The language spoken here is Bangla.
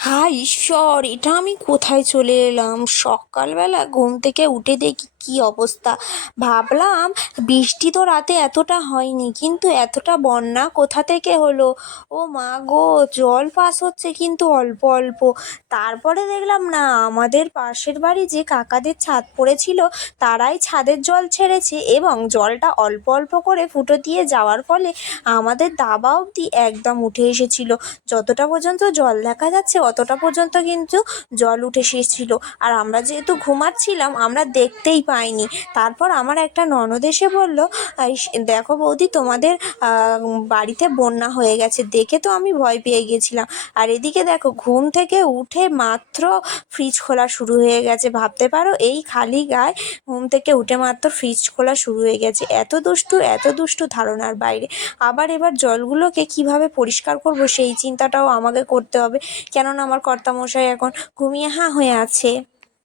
হায় ঈশ্বর, এটা আমি কোথায় চলে এলাম? সকালবেলা ঘুম থেকে উঠে দেখি কী অবস্থা। ভাবলাম বৃষ্টি তো রাতে এতটা হয়নি, কিন্তু এতটা বন্যা কোথা থেকে হলো? ও মা গো, জল পাস হচ্ছে কিন্তু অল্প অল্প। তারপরে দেখলাম না, আমাদের পাশের বাড়ি যে কাকাদের ছাদ পড়েছিল, তারাই ছাদের জল ছেড়েছে এবং জলটা অল্প অল্প করে ফুটো দিয়ে যাওয়ার ফলে আমাদের দাবা অবধি একদম উঠে এসেছিল। যতটা পর্যন্ত জল দেখা যাচ্ছে অতটা পর্যন্ত কিন্তু জল উঠে এসেছিল আর আমরা যেহেতু ঘুমাচ্ছিলাম আমরা দেখতেই পাইনি। তারপর আমার একটা ননদ এসে বলল "ইস, দেখো বৌদি তোমাদের বাড়িতে বন্যা হয়ে গেছে। দেখে তো আমি ভয় পেয়ে গেছিলাম। আর এদিকে দেখো ঘুম থেকে উঠে মাত্র ফ্রিজ খোলা শুরু হয়ে গেছে। ভাবতে পারো এই খালি গায়ে ঘুম থেকে উঠে মাত্র ফ্রিজ খোলা শুরু হয়ে গেছে। এত দুষ্টু এত দুষ্টু ধারণার বাইরে। আবার এবার জলগুলোকে কীভাবে পরিষ্কার করব সেই চিন্তাটাও আমাকে করতে হবে। কেননা আমার কর্তামশাই এখন ঘুমিয়ে হাঁ হয়ে আছে।